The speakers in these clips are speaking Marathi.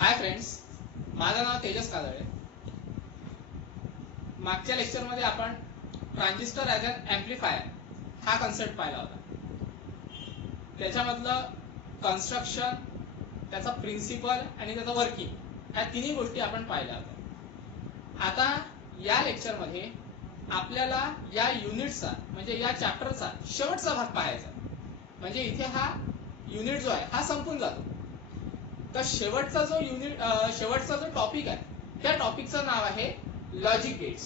हाय फ्रेंड्स, माझं नाव तेजस कादळे. मागच्या लेक्चरमध्ये आपण ट्रान्झिस्टर ॲज अन ॲम्प्लिफायर हा कन्सेप्ट पाहिला होता. त्याच्यामधलं कन्स्ट्रक्शन, त्याचा प्रिन्सिपल आणि त्याचं वर्किंग ह्या तिन्ही गोष्टी आपण पाहिल्या होत्या. आता या लेक्चरमध्ये आपल्याला या युनिटचा म्हणजे या चॅप्टरचा शेवटचा भाग पाहायचा. म्हणजे इथे हा युनिट जो आहे हा संपून जातो. तर शेवटचा जो टॉपिक आहे त्या टॉपिकचं नाव आहे लॉजिक गेट्स.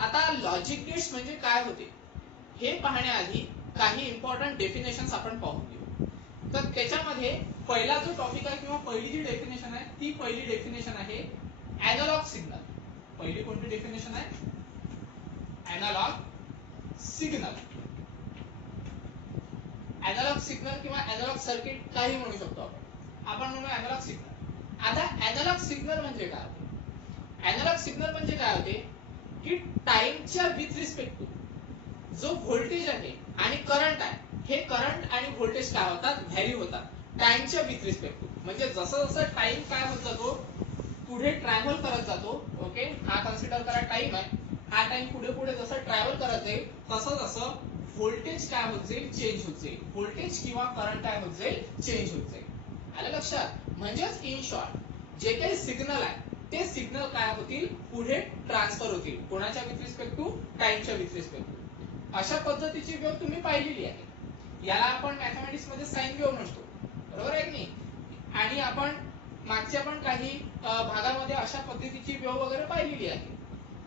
आता लॉजिक गेट्स म्हणजे काय होते हे पाहण्याआधी काही इम्पॉर्टंट डेफिनेशन्स आपण पाहून घेऊ. तर त्याच्यामध्ये पहिला जो टॉपिक आहे किंवा पहिली जी डेफिनेशन आहे ती पहिली डेफिनेशन आहे अॅनालॉग सिग्नल. पहिली कोणती डेफिनेशन आहे? Analogue signal. अॅनालॉग सिग्नल किंवा अॅनालॉग सर्किट काही म्हणू शकतो आपण म्हणू अॅनालॉग सिग्नल. आता अॅनालॉग सिग्नल म्हणजे काय होते? अॅनालॉग सिग्नल म्हणजे काय होते की टाइमच्या विथ रिस्पेक्ट टू जो व्होल्टेज आहे आणि करंट आहे, हे करंट आणि व्होल्टेज काय होतात? व्हॅरी होतात टाइमच्या विथ रिस्पेक्ट टू. म्हणजे जसं जसं टाइम काय होत जातो, पुढे ट्रॅव्हल करत जातो. ओके, हा कन्सिडर करा टाइम आहे. हा टाइम पुढे पुढे जसं ट्रॅव्हल करत जाईल तसं तसं व्होल्टेज काय होत जाईल? चेंज होत जाईल. व्होल्टेज किंवा करंट काय होत जाईल? चेंज होत जाईल. आलं लक्षात? म्हणजेच इन शॉर्ट जे काही सिग्नल आहे ते सिग्नल काय होतील? पुढे ट्रान्सफर होतील. कोणाच्या विथ रिस्पेक्ट टू? टाइमच्या विथ रिस्पेक्ट टू. अशा पद्धतीची वेव्ह तुम्ही पाहिलेली आहे. याला आपण मॅथमॅटिक्स मध्ये साइन वेव्ह म्हणतो, बरोबर आहे की नाही? आणि आपण मागच्या पण काही भागामध्ये अशा पद्धतीची वेव्ह वगैरे पाहिलेली आहे.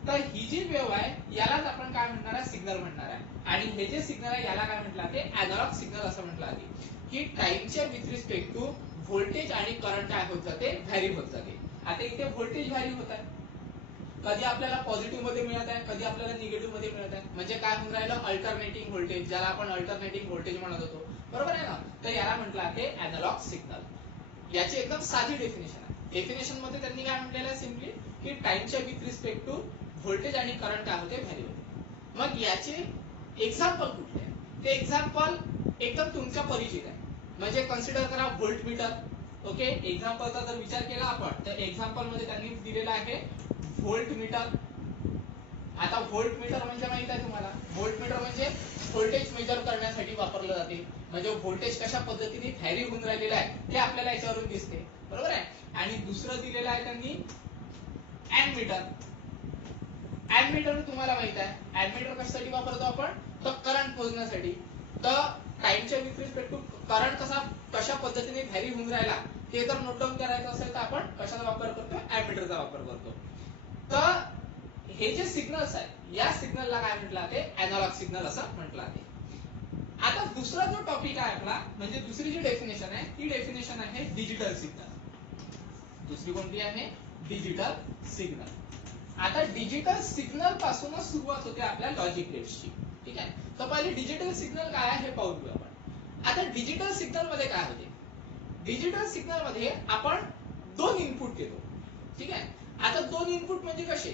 तर ही जी वेव्ह आहे यालाच आपण काय म्हणणार आहे? सिग्नल म्हणणार आहे. आणि हे जे सिग्नल आहे याला काय म्हटलं आहे? अॅनालॉग सिग्नल असं म्हटलं आहे की टाइमच्या विथ रिस्पेक्ट टू व्होल्टेज आणि करंट काय होत जाते? व्हॅरी होत जाते. आता इथे व्होल्टेज व्हॅरी होत आहे. कधी आपल्याला पॉझिटिव्ह मध्ये मिळत आहे, कधी आपल्याला निगेटिव्ह मध्ये मिळत आहे. म्हणजे काय होऊन राहिलं? अल्टरनेटिंग व्होल्टेज, ज्याला आपण अल्टरनेटिंग व्होल्टेज म्हणत होतो, बरोबर आहे ना? तर याला म्हटलं आहे अॅनालॉग सिग्नल. याची एकदम साधी डेफिनेशन आहे. डेफिनेशन मध्ये त्यांनी काय म्हटलेलं आहे? सिम्पली की टाइमच्या विथ रिस्पेक्ट टू व्होल्टेज आणि करंट काय होते? व्हॅरी होते. मग याचे एक्झाम्पल कुठले आहे? ते एक्झाम्पल एकदम तुमच्या परिचित आहे. म्हणजे कन्सिडर करा व्होल्टमीटर. ओके, एक्झाम्पलचा जर विचार केला आपण तर एक्झाम्पल मध्ये त्यांनी दिलेला आहे व्होल्टमीटर. आता व्होल्टमीटर म्हणजे माहित आहे तुम्हाला? व्होल्टमीटर म्हणजे व्होल्टेज मेजर करण्यासाठी वापरलं जाते. म्हणजे व्होल्टेज कशा पद्धतीने व्हॅरी होऊन राहिलेलं आहे ते आपल्याला याच्यावरून दिसते, बरोबर आहे? आणि दुसरं दिलेलं आहे त्यांनी अॅममीटर. अॅममीटर तुम्हाला माहित आहे अॅममीटर कशासाठी वापरतो आपण? तर करंट मोजण्यासाठी. तर टाइमच्या विथ रिस्पेक्ट टू करंट कशा पद्धतीने व्हॅरी होऊन राहिला ते जर नोट डाऊन करायचं असेल तर आपण कशाचा वापर करतो? अॅममीटरचा वापर करतो. तर हे जे सिग्नल्स आहेत या सिग्नलला काय म्हटलं आहे? अॅनालॉग सिग्नल असं म्हटलं आहे. आता दुसरा जो टॉपिक आहे आपला म्हणजे दुसरी जी डेफिनेशन आहे ती डेफिनेशन आहे डिजिटल सिग्नल. दुसरी कोणती आहे? Digital signal. आता डिजिटल सिग्नल पासूनच सुरुवात होते आपल्या लॉजिक गेट्सची. ठीक आहे, तर पहिले डिजिटल सिग्नल काय आहे हे पाहून घेऊ आपण. आता डिजिटल सिग्नल मध्ये काय होते? डिजिटल सिग्नल मध्ये आपण दोन इनपुट देतो. ठीक आहे, आता दोन इनपुट म्हणजे कसे?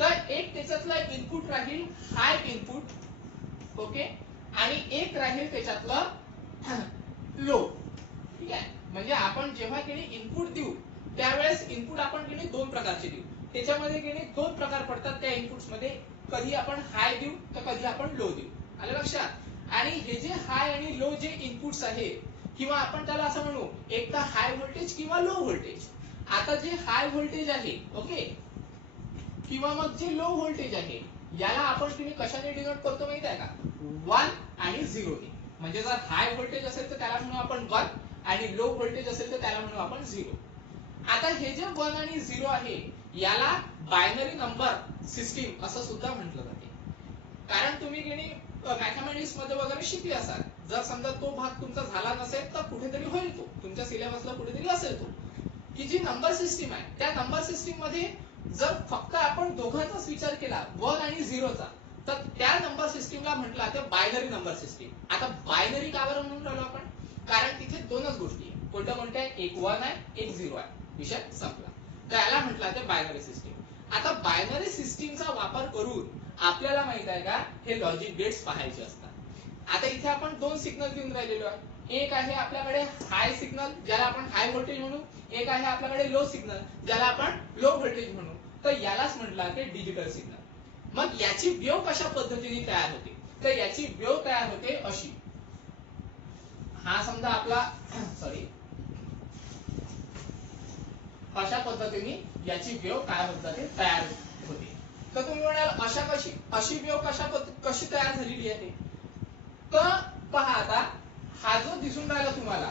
तर एक त्याच्यातलं इनपुट राहील हाय इनपुट, ओके, आणि एक राहील त्याच्यातलं लो. ठीक आहे, म्हणजे आपण जेव्हा केली इनपुट देऊ त्यावेळेस इनपुट आपण केली दोन प्रकारचे देऊ. त्याच्यामध्ये केले दोन प्रकार पडतात त्या इनपुट्स मध्ये. कधी आपण हाय देऊ तर कधी आपण लो देऊ. आलं लक्षात? आणि हे जे हाय आणि लो जे इनपुट्स आहे किंवा आपण त्याला असं म्हणू एक तर हाय व्होल्टेज किंवा लो व्होल्टेज. आता जे हाय व्होल्टेज आहे, ओके, किंवा मग जे लो व्होल्टेज आहे याला आपण तुम्ही कशाने डिनोट करतो माहित आहे का? 1 आणि 0 ने. म्हणजे जर हाय व्होल्टेज असेल तर त्याला म्हणू आपण 1 आणि लो व्होल्टेज असेल तर त्याला म्हणू आपण 0. आता हे जे 1 आणि 0 आहे याला बायनरी नंबर सिस्टीम असं सुद्धा म्हटलं जाते. कारण तुम्ही गेली मॅथमॅटिक्स मध्ये वगैरे शिकले असाल. जर समजा तो भाग तुमचा झाला नसेल तर कुठेतरी होईल, तो तुमच्या सिलेबसला कुठेतरी असेल तो, की जी नंबर सिस्टीम आहे त्या नंबर सिस्टीम मध्ये जर फक्त आपण दोघांचाच विचार केला 1 आणि 0चा तर त्या नंबर सिस्टीमला म्हटलं आहे बायनरी नंबर सिस्टीम. आता बायनरी का बरं म्हणून राहिलो आपण? कारण तिथे दोनच गोष्टी आहे. कोणत्या कोणत्या? एक 1 आहे एक 0 आहे. विषय संपला. तर याला म्हटलं आहे बायनरी सिस्टीम. आता बायनरी सिस्टीमचा वापर करून आपल्याला माहित आहे का हे लॉजिक गेट्स पाहायचे असतात. आता इथे आपण दोन सिग्नल देऊन राहिलेलो आहे. एक आहे आपल्याकडे हाय सिग्नल ज्याला आपण हाय व्होल्टेज म्हणू, एक आहे आपल्याकडे लो सिग्नल ज्याला आपण लो व्होल्टेज म्हणू. तर यालाच म्हटलं ते डिजिटल सिग्नल. मग याची वेव कशा पद्धतीने तयार होते, तर याची वेव तयार होते अशी. हा समजा आपला सॉरी अशा पद्धतीने याची वेव काय होत जाते तयार होते. तर तुम्ही म्हणाल अशी वेव कशी तयार झालेली आहे. तर पहा आता हा जो दिसून राहिला तुम्हाला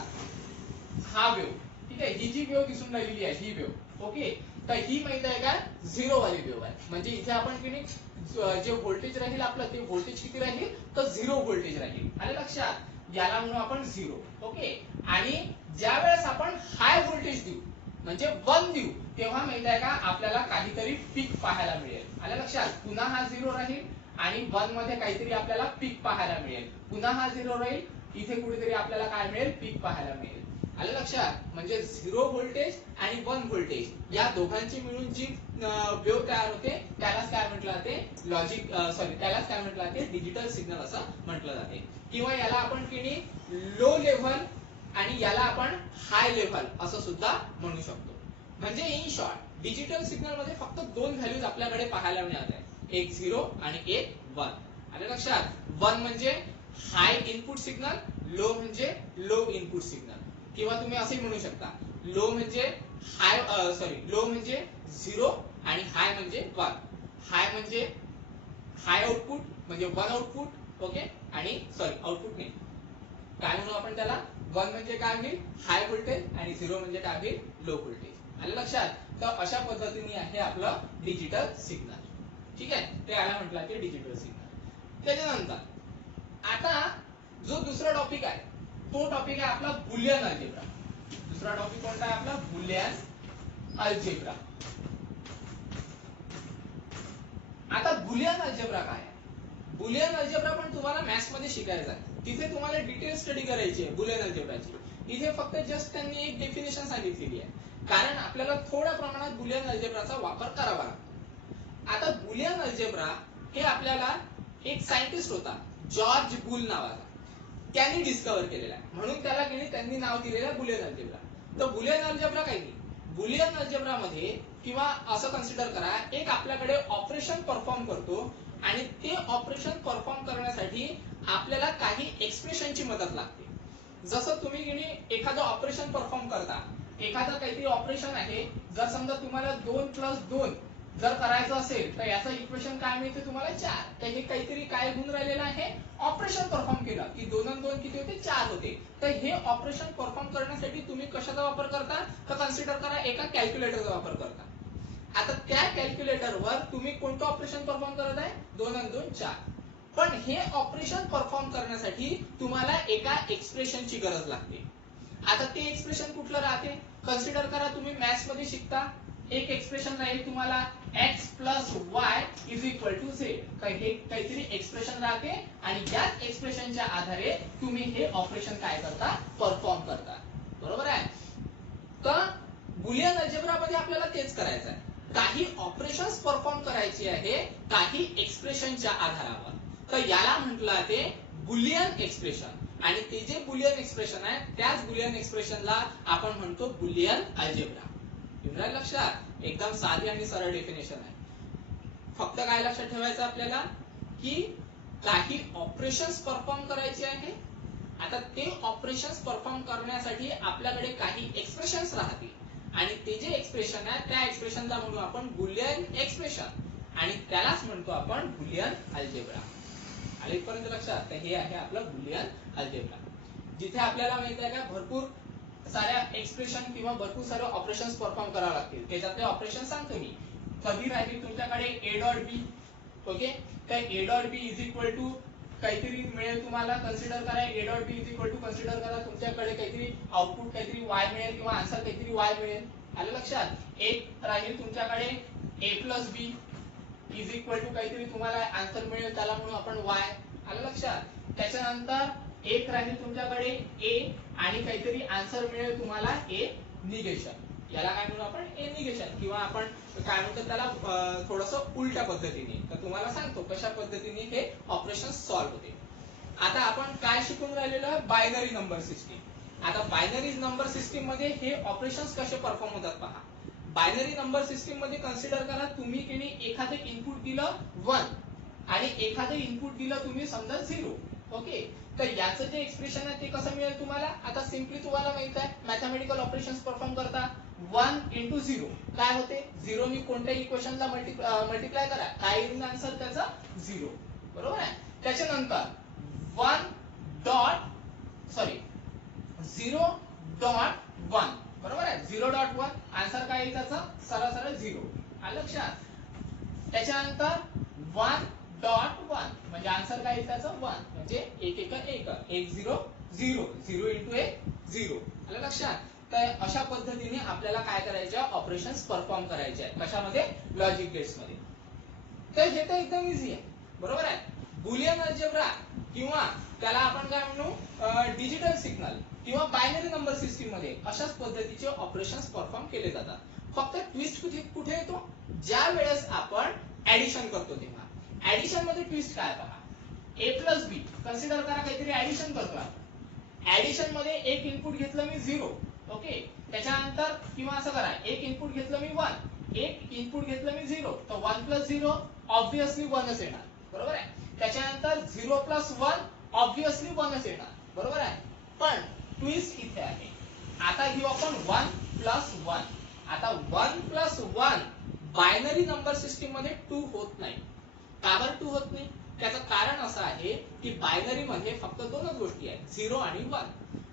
हा वेव, ठीक आहे, ही जी वेव दिसून राहिलेली आहे ही वेव, ओके. तर ही माहिती आहे का झिरो वाली वेव आहे. म्हणजे इथे आपण की नाही जे व्होल्टेज राहील आपलं ते व्होल्टेज किती राहील तर झिरो व्होल्टेज राहील. आले लक्षात. याला म्हणू आपण झिरो, ओके. आणि ज्या वेळेस आपण हाय व्होल्टेज देऊ म्हणजे 1 देऊ तेव्हा माहिती आहे का आपल्याला काहीतरी पीक पाहायला मिळेल. आलं लक्षात. पुन्हा हा झिरो राहील आणि 1 मध्ये काहीतरी आपल्याला पीक पाहायला मिळेल. पुन्हा हा झिरो राहील, इथे कुठेतरी आपल्याला काय मिळेल पीक पाहायला मिळेल. आलं लक्षात. म्हणजे 0 व्होल्टेज आणि 1 व्होल्टेज या दोघांची मिळून जी वेव तयार होते त्यालाच काय म्हटलं जाते त्यालाच काय म्हटलं जाते डिजिटल सिग्नल असं म्हटलं जाते. किंवा याला आपण की लो लेव्हल आणि याला आपण हाय लेव्हल असं सुद्धा म्हणू शकतो. म्हणजे इन शॉर्ट डिजिटल सिग्नल मध्ये फक्त दोन व्हॅल्यूज आपल्याकडे पाहायला मिळत आहे, एक 0 आणि एक 1. आलं लक्षात. 1 म्हणजे हाय इनपुट सिग्नल, लो म्हणजे लो इनपुट सिग्नल. किंवा तुम्ही असे म्हणू शकता लो म्हणजे लो म्हणजे 0 आणि हाय म्हणजे 1. हाय म्हणजे हाय आउटपुट म्हणजे 1 आउटपुट, ओके. आणि आउटपुट नाही काय म्हणू आपण त्याला 1 म्हणजे काय होईल हाय व्होल्टेज आणि 0 म्हणजे काय होईल लो व्होल्टेज. आलं लक्षात. तर अशा पद्धतीने आहे आपलं डिजिटल सिग्नल, ठीक आहे. ते याला म्हटलं ते डिजिटल सिग्नल. त्याच्यानंतर आता जो दुसरा टॉपिक आहे तो टॉपिक आहे आपला बुलियन अल्जेब्रा. दुसरा टॉपिक कोणता आहे आपला बुलियन अल्जेब्रा. आता बुलियन अल्जेब्रा काय आहे. बुलियन अल्जेब्रा पण तुम्हाला मॅथ्स मध्ये शिकायचा आहे. तिथे तुम्हाला डिटेल स्टडी करायची आहे बुलियन अल्जेब्राची. इथे फक्त जस्ट त्यांनी एक डेफिनेशन सांगितलेली आहे कारण आपल्याला थोड्या प्रमाणात बुलियन अल्जेब्राचा वापर करावा लागतो. आता बुलियन अल्जेब्रा हे आपल्याला एक सायंटिस्ट होता जॉर्ज बुल नावाचा, त्यांनी डिस्कव्हर केलेला आहे. म्हणून त्याला त्यांनी नाव दिलेलं आहे बुलियन अल्जेब्रा. तर बुलियन अल्जेब्रा काही नाही. बुलियन अल्जेब्रा मध्ये किंवा असं कन्सिडर करा एक आपल्याकडे ऑपरेशन परफॉर्म करतो आणि ते ऑपरेशन परफॉर्म करण्यासाठी आपल्याला काही एक्सप्रेशनची मदत लागते. जसं तुम्ही एखादं ऑपरेशन परफॉर्म करता, एखादं काहीतरी ऑपरेशन आहे, जर समजा तुम्हाला 2 + 2 जर करायचं असेल तर याचं इक्वेशन काय मिळते तुम्हाला 4. तर हे काहीतरी काय होऊन राहिलेलं आहे ऑपरेशन परफॉर्म केलं की 2 आणि 2 किती होते 4 होते. तर हे ऑपरेशन परफॉर्म करण्यासाठी तुम्ही कशाचा वापर करता तर कन्सिडर करा एका कॅल्क्युलेटरचा वापर करता. आता त्या कॅल्क्युलेटरवर तुम्ही कोणतं ऑपरेशन परफॉर्म करत आहे 2 आणि 2 4. पण हे ऑपरेशन परफॉर्म करण्यासाठी तुम्हाला एका एक्सप्रेशनची गरज लागते. आता ते एक्सप्रेशन कुठलं राहते कन्सिडर करा तुम्ही मॅथ्स मध्ये शिकता एक एक्सप्रेशन राहील तुम्हाला x + y = z. हे काहीतरी एक्सप्रेशन राहते आणि या एक्सप्रेशनच्या आधारे तुम्ही हे ऑपरेशन काय करता परफॉर्म करता. बरोबर आहे. तर बुलियन अल्जेब्रा मध्ये आपल्याला तेच करायचं आहे. काही ऑपरेशन्स परफॉर्म करायची आहे काही एक्सप्रेशनच्या आधारावर. तर याला म्हटलं ते बुलियन एक्सप्रेशन. आणि ते जे बुलियन एक्सप्रेशन आहे त्याच बुलियन एक्सप्रेशनला आपण म्हणतो बुलियन अल्जेब्रा. एवढं लक्षात. एकदम साधी आणि सरळ डेफिनेशन आहे. फक्त काय लक्षात ठेवायचं आपल्याला की काही ऑपरेशन्स परफॉर्म करायचे आहे. आता ते ऑपरेशन्स परफॉर्म करण्यासाठी आपल्याकडे काही एक्सप्रेशन्स राहतील आणि ते जे एक्सप्रेशन आहे त्या एक्सप्रेशनला म्हणू आपण बुलियन एक्सप्रेशन आणि त्यालाच म्हणतो आपण बुलियन अल्जेब्रा. आले इथपर्यंत लक्षात. तर हे आहे आपलं बुलियन अल्जेब्रा जिथे आपल्याला माहित आहे का भरपूर साऱ्या एक्सप्रेशन किंवा भरपूर सारे ऑपरेशन्स परफॉर्म करावे लागतील. त्याच्यातले ऑपरेशन सांगतो मी. कधी राहील तुमच्याकडे A.B, ओके. तर A.B काहीतरी मिळेल तुम्हाला कन्सिडर करा A.B कन्सिडर करा तुमच्याकडे काहीतरी आउटपुट काहीतरी y मिळेल किंवा आन्सर काहीतरी y मिळेल. आलं लक्षात. एक राहील तुमच्याकडे A + B काहीतरी तुम्हाला आन्सर मिळेल त्याला म्हणू आपण y. आलं लक्षात. त्याच्यानंतर एक राहील तुमच्याकडे A आणि काहीतरी आन्सर मिळेल तुम्हाला A निगेशन. याला काय म्हणू आपण A निगेशन किंवा आपण काय म्हणतो त्याला थोडंसं उलट्या पद्धतीने. तर तुम्हाला सांगतो कशा पद्धतीने हे ऑपरेशन सॉल्व्ह होते. आता आपण काय शिकून राहिलेलो आहे, बायनरी नंबर सिस्टीम. आता बायनरी नंबर सिस्टीम मध्ये हे ऑपरेशन्स कसे परफॉर्म होतात पहा. बायनरी नंबर सिस्टीम मध्ये कन्सिडर करा तुम्ही की एखादं इनपुट दिलं 1 आणि एखादं इनपुट दिलं तुम्ही समजा 0. ओके, तर याचं जे एक्सप्रेशन आहे ते कसं मिळेल तुम्हाला. आता सिम्पली तुम्हाला माहित आहे मॅथमॅटिकल ऑपरेशन्स परफॉर्म करता 1 into 0 काय होते, 0 मी कोणत्याही इक्वेशनला मल्टिप्लाय करा काय येईल आन्सर त्याचा 0. बरोबर आहे. त्याच्यानंतर 1 डॉट सॉरी 0.1 बरोबर आहे. 0.1 आन्सर काय येईल त्याचा सरळ सरळ 0. आलं लक्षात. त्याच्यानंतर 1.1 म्हणजे आन्सर काय येईल त्याचं 1 म्हणजे 1 1 1 1 0 0 0 into 1 0. आलं लक्षात. तर अशा पद्धतीने आपल्याला काय करायचे ऑपरेशन्स परफॉर्म करायचे आहेत कशामध्ये, लॉजिक गेट्स मध्ये. तर हे तर एकदम इझी आहे. बरोबर आहे. बुलियन अल्जेब्रा किंवा त्याला आपण काय म्हणू डिजिटल सिग्नल किंवा बायनरी नंबर सिस्टीम मध्ये अशाच पद्धतीचे ऑपरेशन्स परफॉर्म केले जातात. फक्त ट्विस्ट कुठे येतो, ज्या वेळेस आपण ऍडिशन करतो तेव्हा. ऍडिशन मध्ये ट्विस्ट काय पहा, a प्लस बी कन्सिडर करा काहीतरी ऍडिशन करतो आपण. ऍडिशन मध्ये एक इनपुट घेतलं मी 0. ओके, त्याच्यानंतर किंवा असं करा एक इनपुट घेतलं मी 1 एक इनपुट घेतलं मी 0 तर 1 प्लस 0 ऑब्विसली 1च येणार. बरोबर आहे. त्याच्यानंतर 0 प्लस 1 ऑब्विसली 1च येणार. बरोबर आहे. पण ट्विस्ट इथे आहे. आता घेऊ आपण 1 प्लस 1. आता 1 प्लस 1 बायनरी नंबर सिस्टीम मध्ये 2 होत नाही. का बरं 2 होत नाही, त्याचं कारण असं आहे की बायनरी मध्ये फक्त दोनच गोष्टी आहेत 0 आणि 1.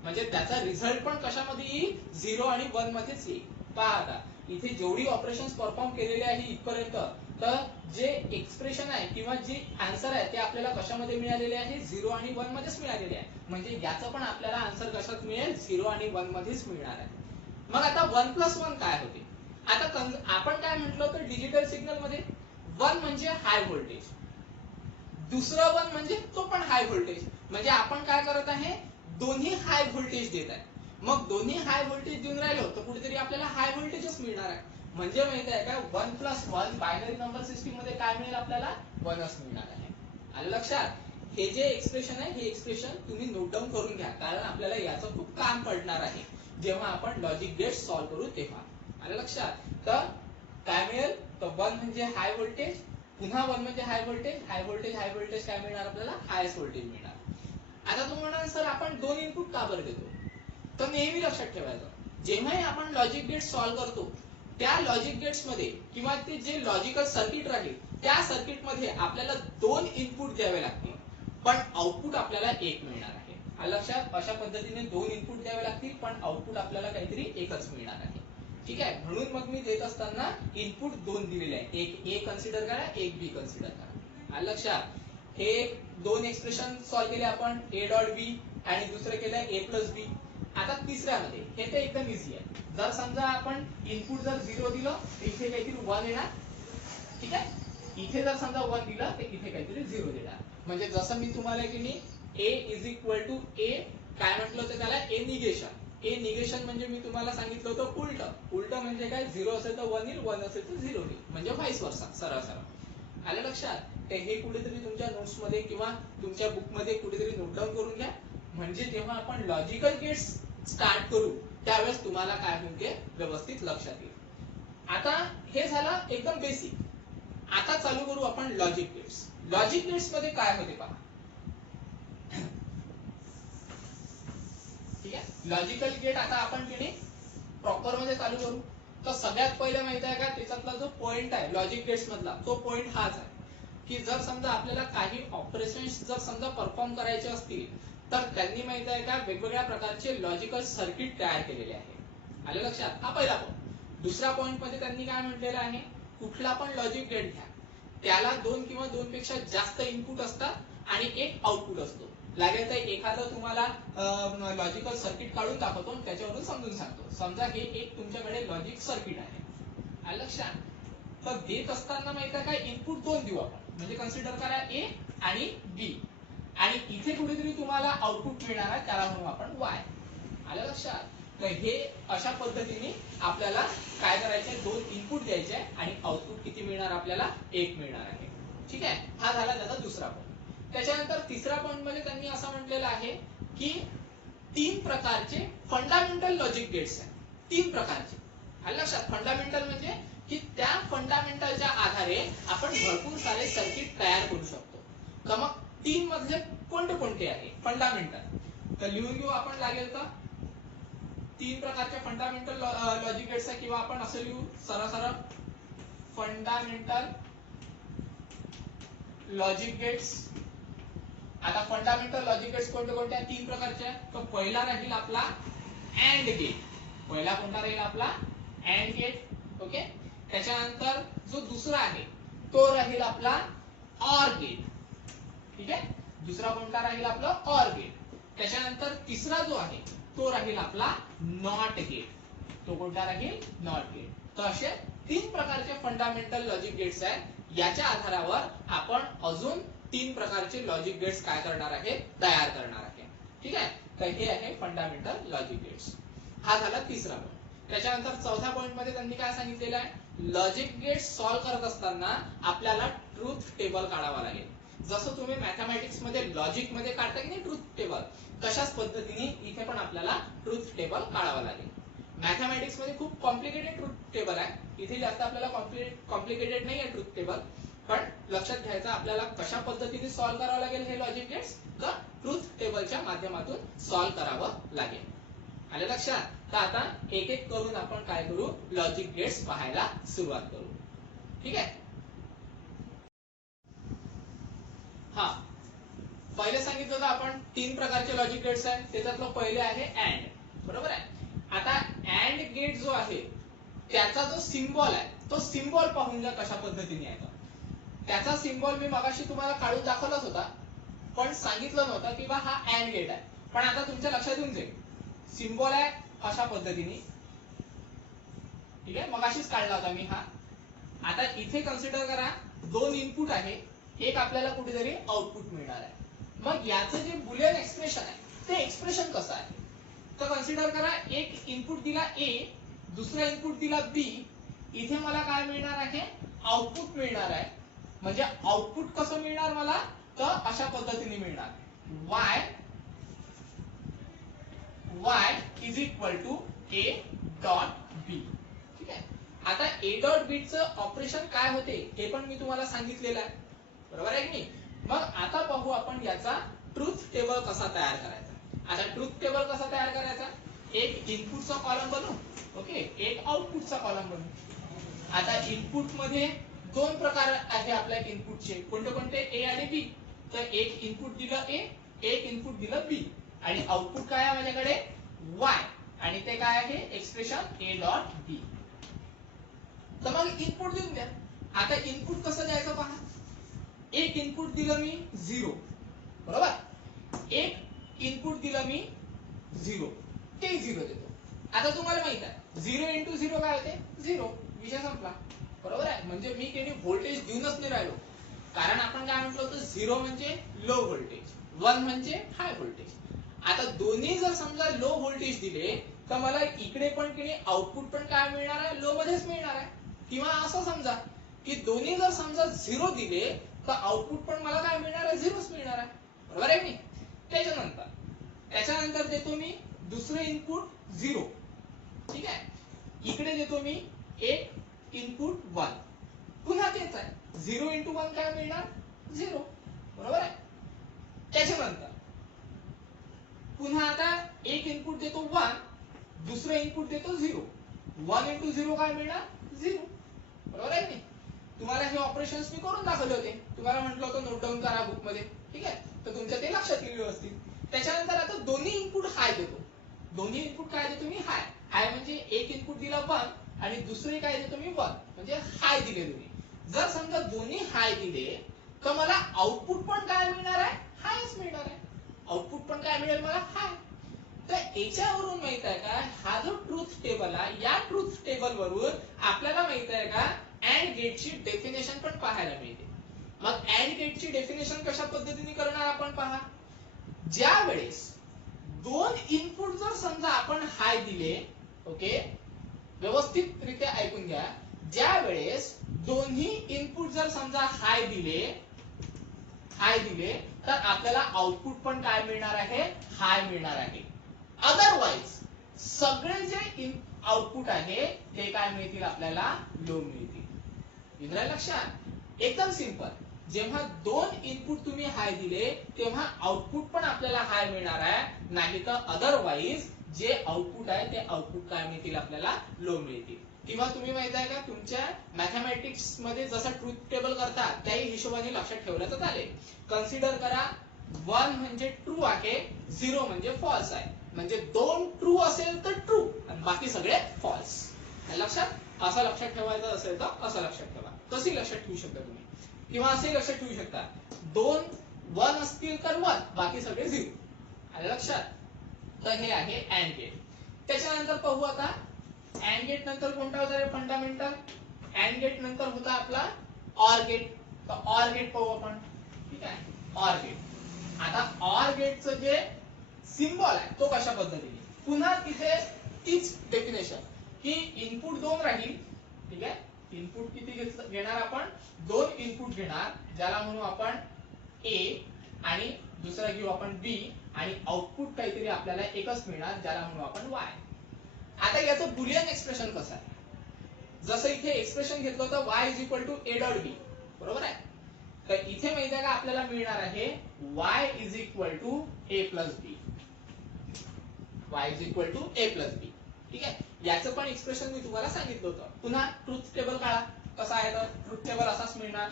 म्हणजे त्याचा रिझल्ट पण कशामध्ये येईल 0 आणि 1 मध्येच येईल. पहा आता इथे जेवढी ऑपरेशन्स परफॉर्म केलेली आहे इथपर्यंत, तर जे एक्सप्रेशन आहे किंवा जे आन्सर आहे ते आपल्याला कशामध्ये मिळालेले आहे 0 आणि 1 मध्येच मिळालेले आहे. म्हणजे याचं पण आपल्याला आन्सर कशात मिळेल 0 आणि 1 मध्येच मिळणार आहे. मग आता 1 प्लस 1 काय होते. आता आपण काय म्हटलं तर डिजिटल सिग्नल मध्ये 1 म्हणजे हाय व्होल्टेज, दुसरं 1 म्हणजे तो पण हाय व्होल्टेज. म्हणजे आपण काय करत आहे दोन्ही हाय व्होल्टेज देत आहे. मग दोन्ही हाय व्होल्टेज देऊन राहिलो तर कुठेतरी आपल्याला हाय व्होल्टेजच मिळणार आहे. म्हणजे माहिती आहे का 1 प्लस 1 बायनरी नंबर सिस्टीम मध्ये काय मिळेल आपल्याला 1च मिळणार आहे. आलं लक्षात. हे जे एक्सप्रेशन आहे हे एक्सप्रेशन तुम्ही नोट डाऊन करून घ्या कारण आपल्याला याचं खूप काम पडणार आहे जेव्हा आपण लॉजिक गेट सॉल्व्ह करू तेव्हा. आलं लक्षात. तर काय मिळेल तर 1 म्हणजे हाय व्होल्टेज, पुन्हा 1 म्हणजे high voltage, high voltage high voltage काय मिळणार आपल्याला हायस्ट व्होल्टेज मिळणार. आता तुम्ही म्हणाल सर आपण दोन इनपुट का बरं देतो, तर नेहमी लक्षात ठेवायचं जेव्हाही आपण लॉजिक गेट सॉल्व्ह करतो त्या लॉजिक गेट्स मध्ये किंवा ते जे लॉजिकल सर्किट राहील त्या सर्किट मध्ये आपल्याला 2 इनपुट द्यावे लागतील पण आउटपुट आपल्याला 1 मिळणार आहे. आलं लक्षात. अशा पद्धतीने 2 इनपुट द्यावे लागतील पण आउटपुट आपल्याला काहीतरी एकच मिळणार आहे. ठीक आहे. म्हणून मग मी देत असताना इनपुट 2 दिलेले आहे, एक ए कन्सिडर करा एक बी कन्सिडर करा. आलं लक्षात. हे 2 एक्सप्रेशन सॉल्व्ह केले आपण a डॉट बी आणि दुसरे केलं a प्लस बी. आता तिसऱ्यामध्ये हे तर एकदम इझी आहे. जर समजा आपण इनपुट जर 0 दिलं तर इथे काहीतरी 1 येणार. ठीक आहे. इथे जर समजा 1 दिलं तर इथे काहीतरी 0 देणार. म्हणजे जसं मी तुम्हाला की नाही a is equal to a काय म्हटलं होतं त्याला a निगेशन. a निगेशन म्हणजे मी तुम्हाला सांगितलं होतं उलट. उलट म्हणजे काय 0 असेल तर 1 येईल 1 असेल तर 0 येईल म्हणजे व्हाईस वर्सा सरळ सरळ. आलं लक्षात. ते हे कुठेतरी तुमच्या नोट्स मध्ये किंवा तुमच्या बुक मध्ये कुठेतरी नोट डाऊन करून घ्या म्हणजे जेव्हा आपण लॉजिकल गेट्स स्टार्ट करू त्यावेळेस तुम्हाला काय होईल व्यवस्थित लक्षात येईल. आता हे झालं एकदम बेसिक. आता चालू करू आपण लॉजिक गेट्स. लॉजिक गेट्स मध्ये काय होते पहा. ठीक आहे. लॉजिकल गेट आता आपण किती प्रॉपर मध्ये चालू करू. तर सगळ्यात पहिले माहिती आहे का त्याच्यातला जो पॉइंट आहे लॉजिक गेट्स मधला तो पॉइंट हाच आहे की जर समजा आपल्याला काही ऑपरेशन्स जर समजा परफॉर्म करायचे असतील तर त्यांनी माहिती आहे का वेगवेगळ्या प्रकारचे लॉजिकल सर्किट तयार केलेले आहे. आलं लक्षात. हा पहिला पॉइंट. दुसऱ्या पॉइंट मध्ये त्यांनी काय म्हटलेलं आहे कुठला पण लॉजिक गेट घ्या त्याला 2 किंवा 2 पेक्षा जास्त इनपुट असतात आणि एक आउटपुट असतो. लागेल तर एखादं तुम्हाला लॉजिकल सर्किट काढून दाखवतो त्याच्यावरून समजून सांगतो. समजा हे एक तुमच्याकडे लॉजिक सर्किट आहे. आलं लक्षात. तर देत असताना माहिती आहे का इनपुट 2 देऊ आपण म्हणजे कन्सिडर करा ए आणि बी आणि इथे कुठेतरी तुम्हाला आउटपुट मिळणार आहे त्याला म्हणू आपण वाय. आलं लक्षात. तर हे अशा पद्धतीने आपल्याला काय करायचे 2 इनपुट द्यायचे आणि आउटपुट किती मिळणार आपल्याला 1 मिळणार आहे. ठीक आहे. हा झाला त्याचा दुसरा पॉइंट. त्याच्यानंतर तिसऱ्या पॉइंट मध्ये त्यांनी असं म्हटलेलं आहे की 3 प्रकारचे फंडामेंटल लॉजिक गेट्स आहेत. 3 प्रकारचे. आलं लक्षात? फंडामेंटल म्हणजे की त्या फंडामेंटलच्या आधारे आपण भरपूर सारे सर्किट तयार करू शकतो. तर मग 3 मधले कोणते कोणते आहे फंडामेंटल? तर लिहून घेऊ आपण लागेल तर 3 प्रकारचे फंडामेंटल लॉजिक गेट्स आहे, किंवा आपण असं लिहू सरळ फंडामेंटल लॉजिक गेट्स. आता फंडामेंटल लॉजिक गेट्स कोणते कोणते आहेत? 3 प्रकारचे आहेत. तर पहिला राहील आपला अँड गेट. पहिला कोणता राहील आपला? AND gate. ओके. त्याच्यानंतर जो दुसरा आहे तो राहील आपला ऑर गेट. ठीक आहे. दुसरा कोणता राहील आपला? OR gate. त्याच्यानंतर तिसरा जो आहे तो राहील आपला नॉट गेट. तो कोणता राहील? Not gate. तर असे 3 प्रकारचे फंडामेंटल लॉजिक गेट्स आहेत. याच्या आधारावर आपण अजून 3 प्रकारचे लॉजिक गेट्स काय करणार आहे? तयार करणार आहे. ठीक आहे. तर हे आहे फंडामेंटल लॉजिक गेट्स. हा झाला तिसरा पॉइंट. त्याच्यानंतर चौथ्या पॉइंट मध्ये त्यांनी काय सांगितलेलं आहे? लॉजिक गेट्स सॉल्व्ह करत असताना आपल्याला ट्रुथ टेबल काढावा लागेल. जसं तुम्ही मॅथमॅटिक्स मध्ये लॉजिक मध्ये काढता की नाही ट्रुथ टेबल, तशाच पद्धतीने इथे पण आपल्याला ट्रुथ टेबल काढावा लागेल. मॅथमॅटिक्स मध्ये खूप कॉम्प्लिकेटेड ट्रुथ टेबल आहे. इथे जास्त आपल्याला कॉम्प्लिकेटेड नाही आहे ट्रुथ टेबल. पण लक्षात घ्यायचं आपल्याला कशा पद्धतीने सॉल्व्ह करावं लागेल हे लॉजिक गेट्स? तर ट्रुथ टेबलच्या माध्यमातून सॉल्व्ह करावं लागेल. आलं लक्षात? तर आता एक एक करून आपण काय करू? लॉजिक गेट्स पाहायला सुरुवात करू. ठीक आहे. हा, पहिले सांगितलं होतं आपण 3 प्रकारचे लॉजिक गेट्स आहेत. त्याच्यातलं पहिले आहे अँड. बरोबर आहे. आता अँड गेट जो आहे त्याचा जो सिम्बॉल आहे तो सिम्बॉल पाहून घ्या कशा पद्धतीने आहे. त्याचा सिम्बॉल मी मगाशी तुम्हाला काढून दाखवलाच होता, पण सांगितलं नव्हतं की बा हा अँड गेट आहे. पण आता तुमच्या लक्षात येऊन जाईल. सिम्बॉल आहे अशा पद्धतीने. ठीक आहे. मगाशीच काढला होता मी हा. आता इथे कन्सिडर करा 2 इनपुट आहे. एक आपल्याला कुठेतरी आउटपुट मिळणार आहे. मग याचं जे बुलियन एक्सप्रेशन आहे ते एक्सप्रेशन कसं आहे? तर कन्सिडर करा एक इनपुट दिला ए, दुसरा इनपुट दिला बी. इथे मला काय मिळणार आहे? आउटपुट मिळणार आहे. म्हणजे आउटपुट कसं मिळणार मला? तर अशा पद्धतीने मिळणार. y is equal to a dot b. ठीक आहे. आता a डॉट b चं ऑपरेशन काय होते हे पण मी तुम्हाला सांगितलेलं आहे. बरोबर आहे की नाही? मग आता पाहू आपण याचा ट्रुथ टेबल कसा तयार करायचा. आता ट्रुथ टेबल कसा तयार करायचा? एक इनपुटचा कॉलम बनवू. ओके. एक आउटपुटचा कॉलम बनवू. आता इनपुट मध्ये 2 प्रकार आहे आपल्या इनपुटचे. कोणते कोणते? ए आणि बी. तर एक इनपुट दिलं ए, एक इनपुट दिलं बी, आणि आउटपुट काय आहे माझ्याकडे? वाय. आणि ते काय आहे? एक्सप्रेशन ए डॉट बी. तर मग इनपुट देऊन द्या. आता इनपुट कसं द्यायचं पहा. एक इनपुट दिलं मी 0. बरोबर. एक इनपुट दिलं मी 0, ते 0 देतो. आता तुम्हाला माहित आहे 0 इंटू 0 काय होते? 0. विषय संपला. बरोबर आहे. म्हणजे मी काही व्होल्टेज देऊनच नाही राहिलो. कारण आपण काय म्हटलं होतं? 0 म्हणजे लो व्होल्टेज, 1 म्हणजे हाय व्होल्टेज. आता दोन्ही जर समजा लो व्होल्टेज दिले तर मला इकडे पण की आउटपुट पण काय मिळणार आहे? लो मध्येच मिळणार आहे. किंवा असं समजा की दोन्ही जर समजा 0 दिले तर आउटपुट पण मला काय मिळणार आहे? 0च मिळणार आहे. बरोबर आहे की? त्याच्यानंतर देतो मी दुसरे इनपुट 0. ठीक आहे. इकडे देतो मी एक इनपुट 1. पुन्हा तेच आहे. 0 इंटू 1 काय मिळणार? 0. बरोबर आहे. त्याच्यानंतर पुन्हा आता एक इनपुट देतो 1, दुसरं इनपुट देतो 0. 1 इंटू 0 काय मिळणार? 0. बरोबर आहे की? तुम्हाला हे ऑपरेशन्स मी करून दाखवले होते. तुम्हाला म्हटलं होतं नोट डाऊन करा बुक मध्ये. ठीक आहे. तर तुमच्या ते लक्षात येईल व्यवस्थित. त्याच्यानंतर आता दोन्ही इनपुट हाय देतो. दोन्ही इनपुट काय देतो मी? हाय. हाय म्हणजे एक इनपुट दिला 1 आणि दुसरे काय देतो मी? 1. म्हणजे हाय दिले दोन्ही. जर समजा दोन्ही हाय दिले तर मला आउटपुट पण काय मिळणार आहे? हायच मिळणार आहे. आउटपुट पण काय मिळेल मला? हाय. तर याच्यावरून माहित आहे का हा जो ट्रुथ टेबल आहे या ट्रुथ टेबल वरून आपल्याला माहित आहे का अँड गेटची डेफिनेशन पण पाहायला मिळते. मग अँड गेटची डेफिनेशन कशा पद्धतीने करणार आपण पहा. ज्या वेळेस 2 इनपुट जर समजा आपण हाय दिले, ओके, व्यवस्थितरित्या ऐकून घ्या. ज्या वेळेस दोन्ही इनपुट जर समजा हाय दिले हाय दिले तर आपल्याला आउटपुट पण काय मिळणार आहे, हाय मिळणार आहे. अदरवाइज सगळे जे आउटपुट आहे ते काय मिळतील आपल्याला, लो मिळतील. येऊन राहिलं लक्षात? एकदम सिंपल. जेव्हा दोन इनपुट तुम्ही हाय दिले तेव्हा आउटपुट पण आपल्याला हाय मिळणार आहे, नाही तर अदरवाइज जे आउटपुट आहे ते आउटपुट काय मिळतील आपल्याला, लो मिळतील. किंवा तुम्ही माहित आहे का तुमच्या मॅथमॅटिक्स मध्ये जसं ट्रूथ टेबल करतात त्याही हिशोबाने लक्षात ठेवलं तर चालेल. कन्सिडर करा 1 म्हणजे ट्रू आहे, 0 म्हणजे फॉल्स आहे. म्हणजे दोन ट्रू असेल तर ट्रू आणि बाकी सगळे फॉल्स. लक्षात? असं लक्षात ठेवायचं असेल तर असं लक्षात ठेवा. कशी लक्षात ठेवू शकता तुम्ही, किंवा असे लक्षात ठेवू शकता दोन 1 असतील तर 1 बाकी सगळे 0. आलं लक्षात? तर हे आहे अँड गेट. त्याच्यानंतर पाहू आता अँड गेट नंतर कोणता होता रे फंडामेंटल. अँड गेट नंतर होता आपला ऑर गेट. तर ऑर गेट पाहू आपण. ठीक आहे, ऑर गेट. आता ऑर गेटचं जे सिम्बॉल आहे तो कशा पद्धतीने, पुन्हा तिथे तीच डेफिनेशन की इनपुट 2 राहील. ठीक आहे, इनपुट किती घेणार आपण, 2 इनपुट घेणार ज्याला म्हणू आपण ए आणि दुसरा घेऊ आपण बी आणि आउटपुट काहीतरी आपल्याला एकच मिळणार ज्याला म्हणू आपण वाय. आता याचं बुलियन एक्सप्रेशन कसं आहे, जसं इथे एक्सप्रेशन घेतलं होतं y is equal to A dot B, बरोबर आहे. तर इथे माहिती आहे का आपल्याला मिळणार आहे y is equal to A plus B. y is equal to A plus B. ठीक आहे, याचं पण एक्सप्रेशन मी तुम्हाला सांगितलं होतं. पुन्हा ट्रूथ टेबल काढा. कसा आहे तर ट्रूथ टेबल असाच मिळणार.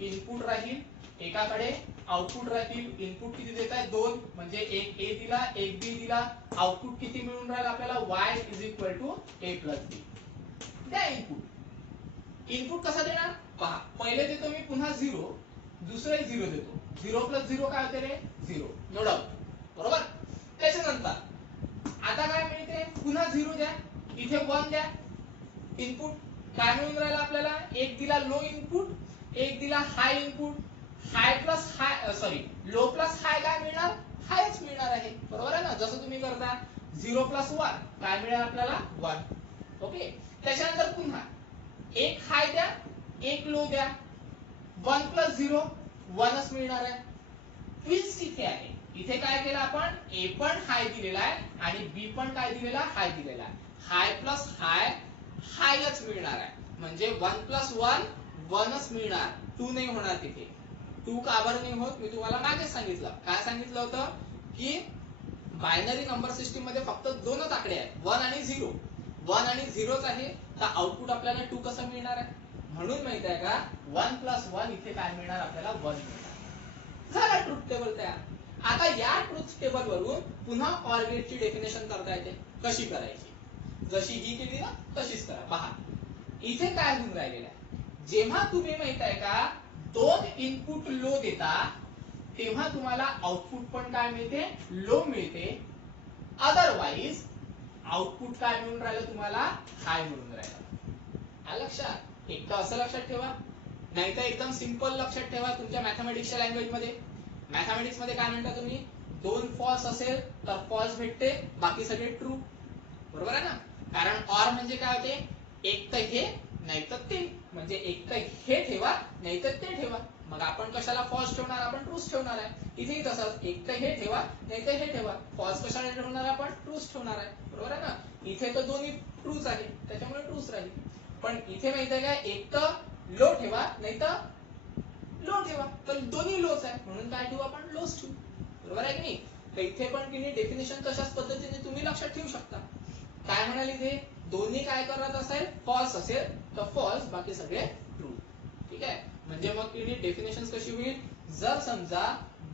इनपुट राहील एकाकडे, आउटपुट राहील. इनपुट किती देत आहे 2 म्हणजे एक ए दिला एक बी दिला. आउटपुट किती मिळून राहिला आपल्याला y is equal to A plus B. द्या इनपुट. इनपुट कसा देणार पहा. पहिले देतो मी पुन्हा 0, दुसरे 0 देतो. 0 प्लस 0 काय होते रे 0, नो डाऊट, बरोबर. त्याच्यानंतर आता काय मिळते, पुन्हा 0 द्या, इथे 1 द्या. इनपुट काय मिळून राहिला आपल्याला, एक दिला लो इनपुट, एक दिला high input. High plus high sorry low plus high काय मिळणार, हायच मिळणार आहे, बरोबर आहे ना. जसं तुम्ही करता 0 प्लस 1 काय मिळेल आपल्याला 1. ओके, त्याच्यानंतर पुन्हा एक हाय द्या एक लो द्या. 1 प्लस 0 1च मिळणार आहे. ट्विस्ट इथे आहे. इथे काय केलं आपण, ए पण हाय दिलेला आहे आणि बी पण काय दिलेला, हाय दिलेला आहे. हाय प्लस हाय हायच मिळणार आहे. म्हणजे 1 प्लस 1 1च मिळणार, 2 नाही होणार तिथे. 2 का बरं नाही होत, मी तुम्हाला मागे सांगितलं. काय सांगितलं होतं की बायनरी नंबर सिस्टीम मध्ये फक्त 2च आकडे आहेत, 1 आणि 0. 1 आणि 0च आहे, तर आउटपुट आपल्याला 2 कसं मिळणार आहे. म्हणून माहित आहे का 1 प्लस 1 इथे काय मिळणार आपल्याला 1 मिळणार. झाला ट्रूथ टेबल तयार. आता या ट्रूथ टेबल वरून पुन्हा ऑर गेटची डेफिनेशन करता येते. कशी करायची, जशी ही केली ना तशीच करा. पहा इथे काय होऊन राहिलेलं आहे, जेव्हा तुम्ही माहित आहे का 2 इनपुट लो देता तेव्हा तुम्हाला आउटपुट पण काय मिळते, लो मिळते. अदरवाइज आउटपुट काय मिळून राहिलं तुम्हाला, हाय मिळून राहिलं. लक्षात? एक तर असं लक्षात ठेवा, नाहीतर एकदम सिंपल लक्षात ठेवा तुमच्या मॅथमॅटिक्सच्या लँग्वेज मध्ये. मॅथमॅटिक्स मध्ये काय म्हणता तुम्ही, 2 फॉल्स असेल तर फॉल्स भेटते, बाकी सगळे ट्रू, बरोबर आहे ना. कारण ऑर म्हणजे काय होते, एक तर हे नाही तर ते. म्हणजे एक तर हे ठेवा नाही तर ते ठेवा. मग आपण कशाला फॉल्स ठेवणार, आपण ट्रूच ठेवणार आहे. इथेही तसंच, एक तर हे ठेवा नाही तर हे ठेवा. फॉल्स कशाला ठेवणार आपण, ट्रूच ठेवणार आहे, बरोबर आहे ना. इथे तर दोन्ही ट्रूच आहे त्याच्यामुळे ट्रूच राहील. पण इथे माहित आहे का एक तर लो ठेवा नाही तर लो ठेवा, तर दोन्ही लोच आहे म्हणून काय ठेवू आपण, लोच ठेवू, बरोबर आहे की नाही. तर इथे पण की नाही डेफिनेशन तशाच पद्धतीने तुम्ही लक्षात ठेवू शकता. काय म्हणाले इथे, दोन्ही काय करत असेल, फॉल्स असेल तर फॉल्स, बाकी सगळे ट्रू. ठीक आहे, म्हणजे मग की डेफिनेशन कशी होईल, जर समजा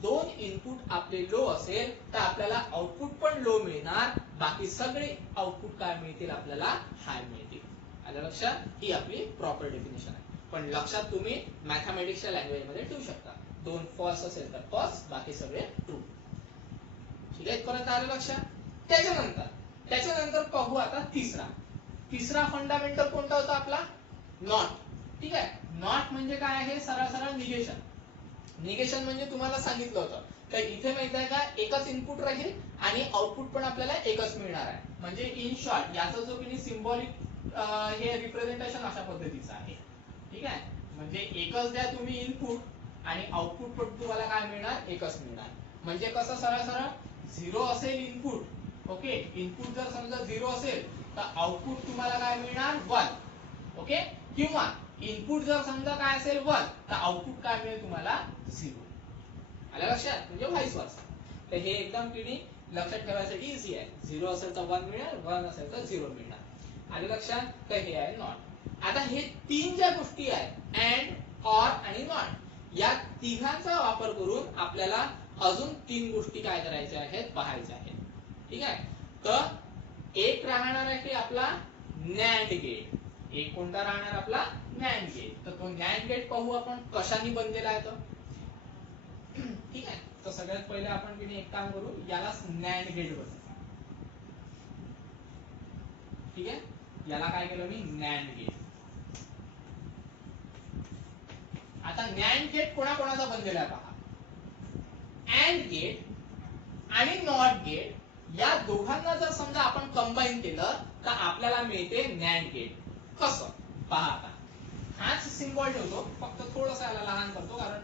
2 इनपुट आपले लो असेल तर आपल्याला आउटपुट पण लो मिळणार, बाकी सगळे आउटपुट काय मिळतील आपल्याला, हाय मिळतील. आलं लक्षात? ही आपली प्रॉपर डेफिनेशन आहे. पण लक्षात तुम्ही मॅथमॅटिक्सच्या लँग्वेज मध्ये ठेवू शकता. 2 फॉल्स असेल तर फॉल्स, बाकी सगळे ट्रू. ठीक आहे, परत आलं लक्षात. त्याच्यानंतर पाहू आता तिसरा फंडामेंटल कोणता होता आपला, नॉट. ठीक आहे, नॉट म्हणजे काय आहे, सरळ निगेशन. निगेशन म्हणजे तुम्हाला सांगितलं होतं तर इथे माहित आहे का एकच इनपुट राहील आणि आउटपुट पण आपल्याला एकच मिळणार आहे. म्हणजे इन शॉर्ट याचा जो की सिम्बॉलिक हे रिप्रेझेंटेशन अशा पद्धतीचं आहे. ठीक आहे, म्हणजे एकच द्या तुम्ही इनपुट आणि आउटपुट पण तुम्हाला काय मिळणार, एकच मिळणार. म्हणजे कसं, सरळ सरळ 0 असेल इनपुट, ओके, इनपुट जर समजा 0 असेल तर आउटपुट तुम्हाला काय मिळणार, 1, ओके, किंवा इनपुट जर समजा काय असेल 1 तर आउटपुट काय मिळेल तुम्हाला, 0. आलं लक्षात, म्हणजे व्हाईस वर्सा. तर हे एकदम किती लक्षात ठेवायसाठी इझी आहे. 0 असेल तर 1 मिळेल, 1 असेल तर 0 मिळणार. आलं लक्षात. तर हे आहे नॉट. आता हे तीन ज्या गोष्टी आहेत, अँड, ऑर आणि नॉट, या तिघांचा वापर करून आपल्याला अजून 3 गोष्टी काय करायच्या आहेत, पाहायच्या आहेत. ठीक आहे. तर एक राहणार आहे आपला नॅन्ड गेट. एक कोणता राहणार आपला, नॅन्ड गेट. तर तो नॅन्ड गेट पाहू आपण कशाने बनलेला आहे तो. ठीक आहे. तर सगळ्यात पहिले आपण किती एक काम करू, याला नॅन्ड गेट बनवू. ठीक आहे. याला काय केलं मी, नॅन्ड गेट. आता नॅन्ड गेट कोणाकोणाचा बनलेला आहे पहा. अँड गेट आणि नॉट गेट या दोघांना जर समजा आपण कंबाईन केलं तर आपल्याला मिळते नॅन्ड गेट. कसं पहा. आता हाच सिम्बॉल ठेवतो, फक्त थोडंसं याला लहान करतो, कारण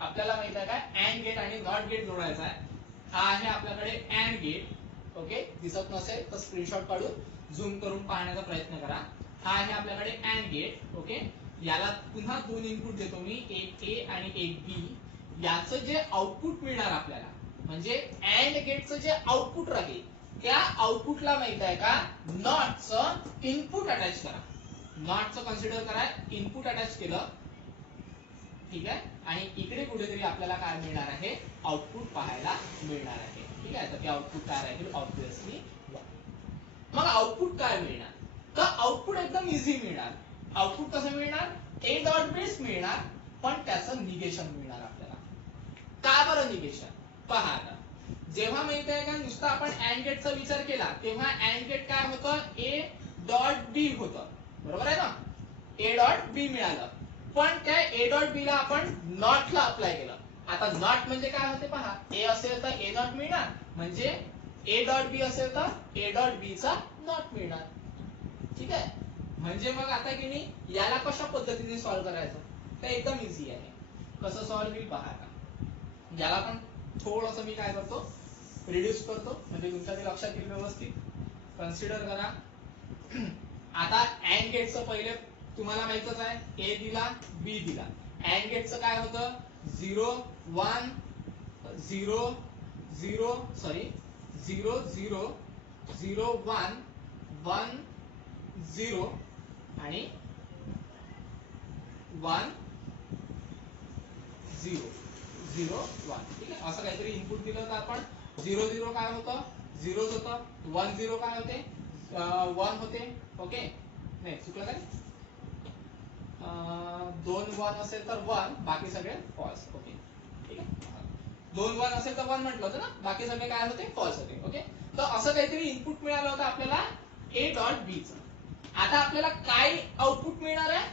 आपल्याला माहित आहे काय, अँड गेट आणि नॉट गेट जोडायचा आहे. हा आहे आपल्याकडे अँड गेट, ओके, दिसत नसेल तर स्क्रीनशॉट काढून झूम करून पाहण्याचा प्रयत्न करा. हा आहे आपल्याकडे अँड गेट, ओके. याला पुन्हा 2 इनपुट देतो मी, एक ए आणि एक बी. याचं जे आउटपुट मिळणार आपल्याला, म्हणजे अँड गेटचं जे आउटपुट राहील त्या आउटपुटला माहित आहे का, नॉटचं इनपुट अटॅच करा. नॉटचं कन्सिडर करा, इनपुट अटॅच केलं, ठीक आहे. आणि इकडे कुठेतरी आपल्याला काय मिळणार आहे, आउटपुट पाहायला मिळणार आहे. ठीक आहे. तर ते आउटपुट काय राहील, ऑब्विसली 1. मग आउटपुट काय मिळणार, तर आउटपुट एकदम इझी मिळणार. आउटपुट कसं मिळणार, ए डॉट बेस मिळणार, पण त्याचं निगेशन मिळणार आपल्याला. का बरं निगेशन, पहा. आता जेव्हा माहित आहे का, नुसतं आपण अँड गेटचा विचार केला तेव्हा अँड गेट काय होतं, ए डॉट बी होतं, बरोबर आहे ना. ए डॉट बी मिळालं, पण त्या ए डॉट बी ला आपण नॉटला अप्लाय केलं. आता नॉट म्हणजे काय होते पहा, ए असेल तर ए नॉट मिळणार, म्हणजे ए डॉट बी असेल तर ए डॉट बी चा नॉट मिळणार. ठीक आहे. म्हणजे मग आता की नाही, याला कशा पद्धतीने सॉल्व्ह करायचं, तर एकदम इझी आहे. कसं सॉल्व्ह होईल पहा. याला पण थोडंसं मी काय करतो, रिड्यूस करतो, म्हणजे तुमच्या ते लक्षात येईल व्यवस्थित. कन्सिडर करा. आता अँड गेटचं पहिले तुम्हाला माहितच आहे, ए दिला बी दिला. अँड गेटचं काय होतं, 0 1 0 0 सॉरी 0 0 0 1 1 0 आणि 1 0 0 1. ठीक आहे. असं काहीतरी इनपुट दिलं तर आपण 0 0 काय होतं, 0 होतं, 1 0 काय होते, 1 होते, ओके. नाही चुकलं काय, 2 1 असेल तर 1, बाकी सगळे फॉल्स, ओके. ठीक आहे. 2 1 असेल तर 1 म्हटलं होतं ना, बाकी सगळे काय होते, फॉल्स होते, ओके. तर असं काहीतरी इनपुट मिळालं होतं आपल्याला ए डॉट बी चं. आता आपल्याला काय आउटपुट मिळणार आहे,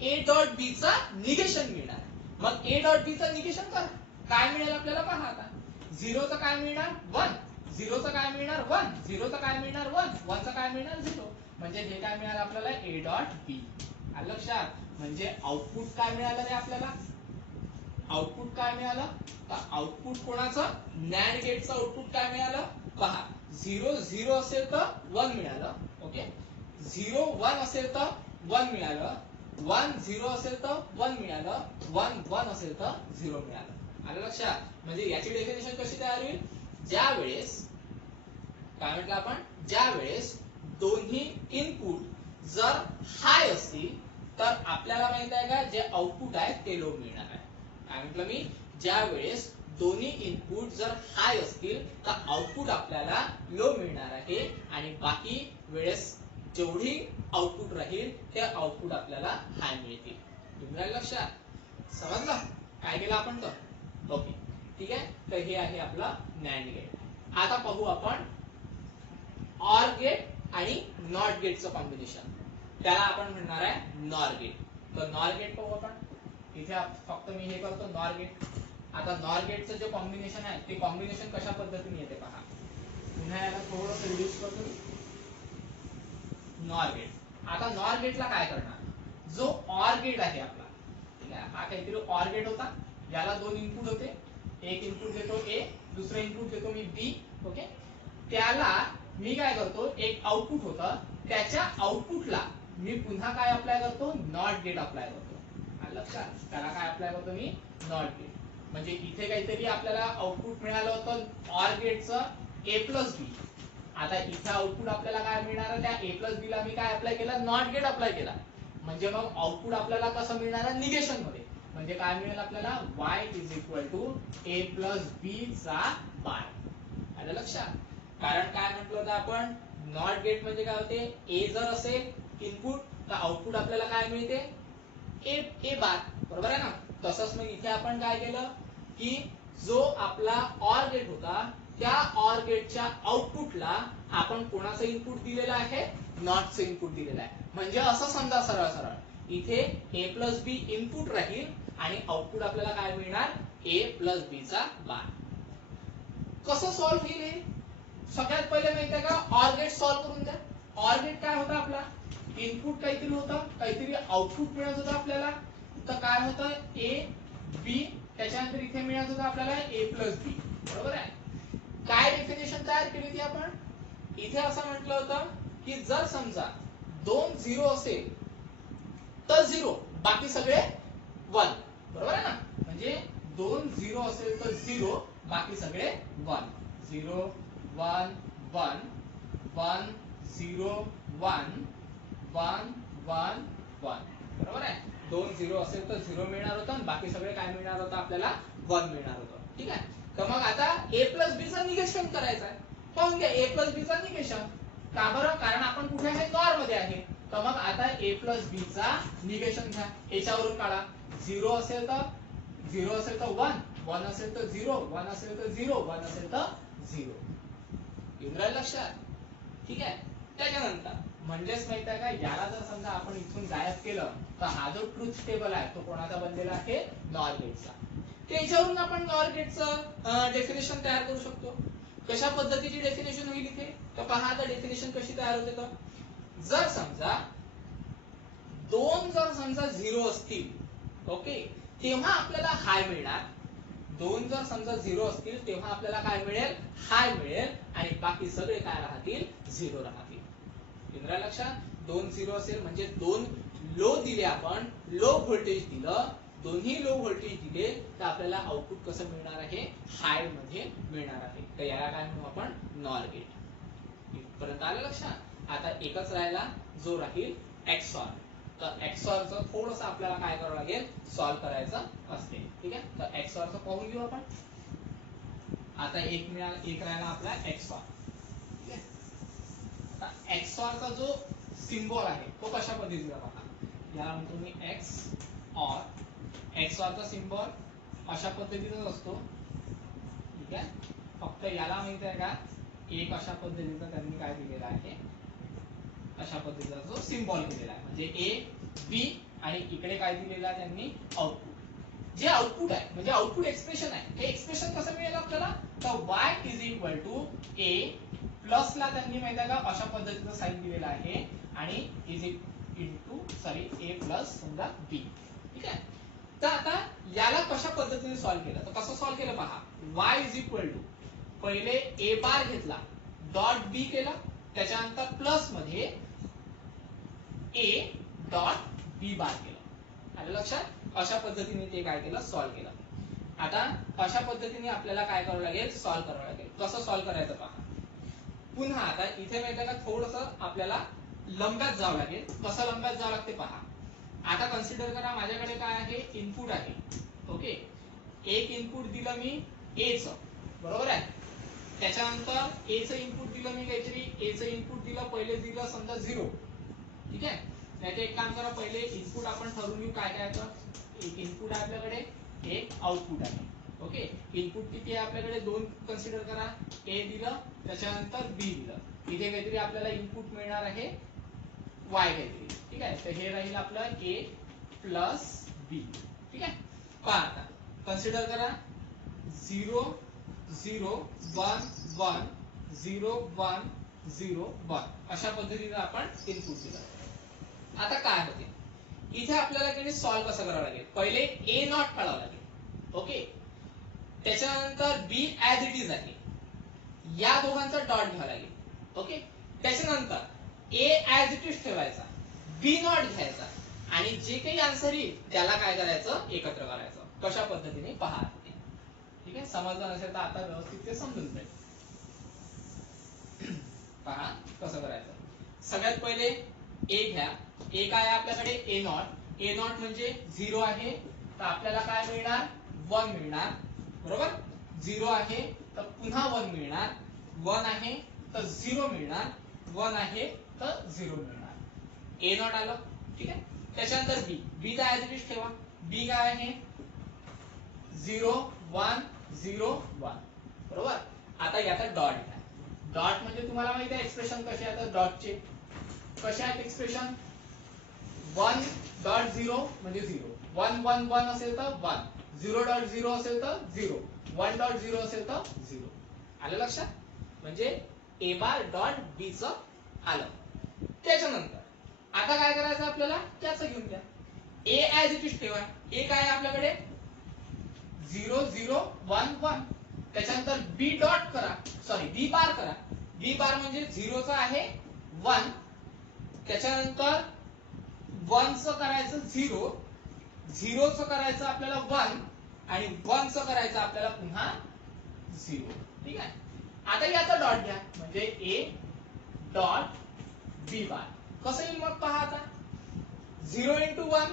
ए डॉट बी चा निगेशन मिळणार आहे. मग ए डॉट बी चा निगेशन करा, काय मिळेल आपल्याला पहा. आता 0 चं काय मिळणार, 1, 0 चं काय मिळणार, 1, 0 चं काय मिळणार, 1, 1 चं काय मिळणार, 0. म्हणजे हे काय मिळालं आपल्याला, ए डॉट बी. आलं लक्षात. म्हणजे आउटपुट काय मिळालं रे आपल्याला, आउटपुट काय मिळालं, तर आउटपुट कोणाचं, नॅन्ड गेटचं आउटपुट काय मिळालं पहा. 0 0 असेल तर 1 मिळालं, ओके. 0 1 असेल तर 1 मिळालं, 1 0 असेल तर 1 मिळालं, 1 1 असेल तर 0 मिळालं. आलं लक्षात. म्हणजे याची डेफिनेशन कशी तयार होईल, ज्या वेळेस काय म्हटलं आपण, ज्या वेळेस दोन्ही इनपुट जर हाय असतील तर आपल्याला माहित आहे का, जे आउटपुट आहे ते लो मिळणार आहे. काय म्हटलं मी, ज्या वेळेस दोन्ही इनपुट जर हाय असतील तर आउटपुट आपल्याला लो मिळणार आहे, आणि बाकी वेळेस जेवढी आउटपुट राहील ते आउटपुट आपल्याला हाय मिळतील. तुम्हाला लक्षात समजलं काय केलं आपण तर, ओके. ठीक आहे. तर हे आहे आपला नॅन्ड गेट. आता पाहू आपण ऑर गेट आणि नॉट गेटचं कॉम्बिनेशन, त्याला आपण म्हणणार आहे नॉर गेट. तर नॉर गेट पाहू आपण. इथे फक्त मी हे करतो नॉर गेट. आता नॉर गेटचं जे कॉम्बिनेशन आहे ते कॉम्बिनेशन कशा पद्धतीने येते पहा. पुन्हा याला थोडंसं रिड्यूस करतो, नॉर गेट. आता नॉर गेटला काय करणार, जो ऑर गेट आहे आपला, ठीक आहे, हा काहीतरी ऑर गेट होता, याला दोन इनपुट होते, एक इनपुट देतो ए, दुसरं इनपुट देतो मी बी. ओके, त्याला मी काय करतो, एक आउटपुट होतं, त्याच्या आउटपुटला मी पुन्हा काय अप्लाय करतो, नॉट गेट अप्लाय करतो. लक्षात, त्याला काय अप्लाय करतो मी, नॉट गेट. म्हणजे इथे काहीतरी आपल्याला आउटपुट मिळालं होतं ऑर गेटचं ए प्लस बी. आता इथे आउटपुट आपल्याला काय मिळणार आहे, त्या ए प्लस बी ला मी काय अप्लाय केलं, नॉट गेट अप्लाय केला. म्हणजे मग आउटपुट आपल्याला कसं मिळणार आहे, निगेशन मध्ये. म्हणजे काय मिळेल आपल्याला, y is equal to A plus B चा बाय. आलं लक्षात. कारण काय म्हटलं होतं आपण, नॉट गेट म्हणजे काय होते, ए जर असेल इनपुट तर आउटपुट आपल्याला काय मिळते, ए बार. बरोबर आहे ना. तसंच मग इथे आपण काय केलं की जो आपला ऑर गेट होता, त्या ऑर गेटच्या आउटपुटला आपण कोणाचं इनपुट दिलेलं आहे, नॉटचं इनपुट दिलेलं आहे. म्हणजे असं समजा सरळ सरळ इथे ए प्लस बी इनपुट राहील आणि आउटपुट आपल्याला काय मिळणार, ए प्लस बी चा बार. कसं सॉल्व्ह होईल हे, सगळ्यात पहिले माहिती आहे का, ऑर गेट सॉल्व्ह करून द्या. ऑर गेट काय होता आपला, इनपुट काहीतरी होतं, काहीतरी आउटपुट मिळत होतं आपल्याला. तर काय होतं, ए बी, त्याच्यानंतर इथे मिळत होतं आपल्याला ए प्लस बी. बरोबर आहे. काय डेफिनेशन तयार केली ती आपण, इथे असं म्हटलं होतं की जर समजा दोन झिरो असेल तर झिरो, बाकी सगळे वन. बरोबर आहे ना. म्हणजे दोन झिरो असेल तर झिरो, बाकी सगळे वन. 0 1 1 1 0 1 1 1 1. बरोबर आहे. दोन झिरो असेल तर झिरो मिळणार होतं, बाकी सगळे काय मिळणार होतं आपल्याला, वन मिळणार होतं. ठीक आहे. तर मग आता ए प्लस बी चं निगेशन करायचं आहे. पाहून घ्या, ए प्लस बी चं निगेशन. का बरं, कारण आपण कुठे आहे, नॉर मध्ये आहे. तर मग आता ए प्लस बी चा निगेशन घ्या, याच्यावरून काढा. झिरो असेल तर वन, वन असेल तर झिरो, वन असेल तर झिरो, वन असेल तर झिरो. येऊन लक्षात. ठीक आहे. त्याच्यानंतर म्हणजेच माहित आहे का, याला जर समजा आपण इथून गायब केलं तर हा जो ट्रुथ टेबल आहे तो कोणाचा बनलेला आहे, नॉर गेटचा. त्याच्यावरून आपण नॉर गेटचं डेफिनेशन तयार करू शकतो. कशा पद्धतीची डेफिनेशन होईल इथे, तर पहा आता डेफिनेशन कशी तयार होते. तर जर समजा दोन जर समजा झिरो असतील, ओके, तेव्हा आपल्याला हाय मिळणार. दोन जर समजा झिरो असतील तेव्हा आपल्याला काय मिळेल, हाय मिळेल, आणि बाकी सगळे काय राहतील, झिरो राहतील. इंद्रा लक्षात. दोन झिरो असेल म्हणजे दोन लो दिले, आपण लो व्होल्टेज दिलं, दोन्ही लो व्होल्टेज दिले तर आपल्याला आउटपुट कसं मिळणार आहे, हाय मध्ये मिळणार आहे. तर याला काय म्हणू आपण, नॉर गेट. इथपर्यंत आलं लक्षात. आता एकच राहिला जो राहील एक्सऑर. तर एक्सऑर चं थोडंसं आपल्याला काय करावं लागेल, सॉल्व्ह करायचं असते. ठीक आहे. तर एक्सऑर चं पाहून घेऊ आपण. आता एक राहिला आपला एक्सऑर. ठीक आहे. आता एक्सऑर चा जो सिम्बॉल आहे तो कशा पद्धतीचा बघा, याला म्हणतो मी एक्स ऑर. एक्सऑर चा सिम्बॉल अशा पद्धतीचाच असतो. ठीक आहे. फक्त याला माहिती आहे का, एक अशा पद्धतीचा त्यांनी काय दिलेला आहे, अशा पद्धतीचा जो सिम्बॉल दिलेला आहे. म्हणजे ए बी आणि इकडे काय दिलेला आहे त्यांनी, आउटपुट. जे आउटपुट आहे म्हणजे आउटपुट एक्सप्रेशन आहे. हे एक्सप्रेशन कसं मिळेल आपल्याला, तर y is equal to A plus ला त्यांनी माहिती आहे का अशा पद्धतीचं साइन दिलेलं आहे, आणि is into sorry A plus समजा बी. ठीक आहे. तर आता याला कशा पद्धतीने सॉल्व्ह केलं, तर कसं सॉल्व्ह केलं पहा. y इज इक्वल टू पहिले ए बार घेतला, डॉट बी केला, त्याच्यानंतर प्लस मध्ये ए डॉट बी बार केलं. आलं लक्षात. अशा पद्धतीने ते काय केलं, सॉल्व्ह केलं. आता अशा पद्धतीने आपल्याला काय करावं लागेल, सॉल्व्ह करावं लागेल. कसं सॉल्व्ह करायचं पहा. पुन्हा आता इथे माहिती आहे का थोडंसं आपल्याला लंब्यात जावं लागेल. कसं लंब्यात जावं लागते पहा. आता कन्सिडर करा माझ्याकडे काय आहे, इनपुट आहे. ओके, एक इनपुट दिलं मी ए चं, बरोबर आहे. त्याच्यानंतर ए चं इनपुट दिलं मी काहीतरी, ए चं इनपुट दिलं, पहिले दिलं समजा 0. ठीक आहे. नाही एक काम करा, पहिले इनपुट आपण ठरवून घेऊ काय काय. तर एक इनपुट आहे आपल्याकडे, एक आउटपुट आहे. ओके, इनपुट किती आहे आपल्याकडे, दोन कन्सिडर करा. ए दिलं, त्याच्यानंतर बी दिलं. इथे काहीतरी आपल्याला इनपुट मिळणार आहे वाय काहीतरी. ठीक आहे. तर हे राहील आपलं ए प्लस बी. ठीक आहे. पहा आता कन्सिडर करा, 0 0 1 1 0 1 0 1 अशा पद्धतीने आपण इनपुट दिलं. आता काय होते, इथे आपल्याला की सॉल्व्ह कसं करावं लागेल, पहिले ए नॉट काढावं लागेल. ओके, त्याच्यानंतर बी ऍज इट इज आहे, या दोघांचा डॉट घ्यावा लागेल. ओके, त्याच्यानंतर ए ऍज इट इज ठेवायचा, बी नॉट घ्यायचा आणि जे काही आन्सर येईल त्याला काय करायचं, एकत्र करायचं. कशा पद्धतीने पहा. ठीक आहे, समजलं नसेल तर आता व्यवस्थित ते समजून जाईल. पहा कसं करायचं. सगळ्यात पहिले ए घ्या. ए काय आहे आपल्याकडे, ए नॉट. ए नॉट म्हणजे 0 आहे तर आपल्याला काय मिळणार, 1 मिळणार. बरोबर, 0 आहे तर पुन्हा 1 मिळणार, 1 आहे तर 0 मिळणार, 1 आहे तर 0 मिळणार. ए नॉट आलं. ठीक आहे, त्याच्यानंतर बी. बी तर ऍज इट इज ठेवा. बी काय आहे, 0 1 0 1. बरोबर, आता याचा डॉट घ्या. डॉट म्हणजे तुम्हाला माहिती आहे एक्सप्रेशन कसे आहेत डॉटचे, कसे आहेत एक्सप्रेशन. 1.0 म्हणजे 0, 1 1 1 असेल तर 1, 0.0 असेल तर 0, 1.0 असेल तर 0. आलं लक्षात, म्हणजे ए बार डॉट बी च आलं. त्याच्यानंतर आता काय करायचं आपल्याला, त्याचं घेऊन द्या. ए ऍज इट इज ठेवा. ए काय आहे आपल्याकडे, 0 0 1 1. त्याच्यानंतर बी डॉट करा, सॉरी बी बार करा. बी बार म्हणजे 0 चा आहे 1, त्याच्यानंतर 1 च करायचं 0, 0 च करायचं आपल्याला 1 आणि 1 च करायचं आपल्याला पुन्हा 0. ठीक आहे, आता याचा डॉट घ्या म्हणजे ए डॉट बी बार. कसं येईल मग पहा आता, 0 into 1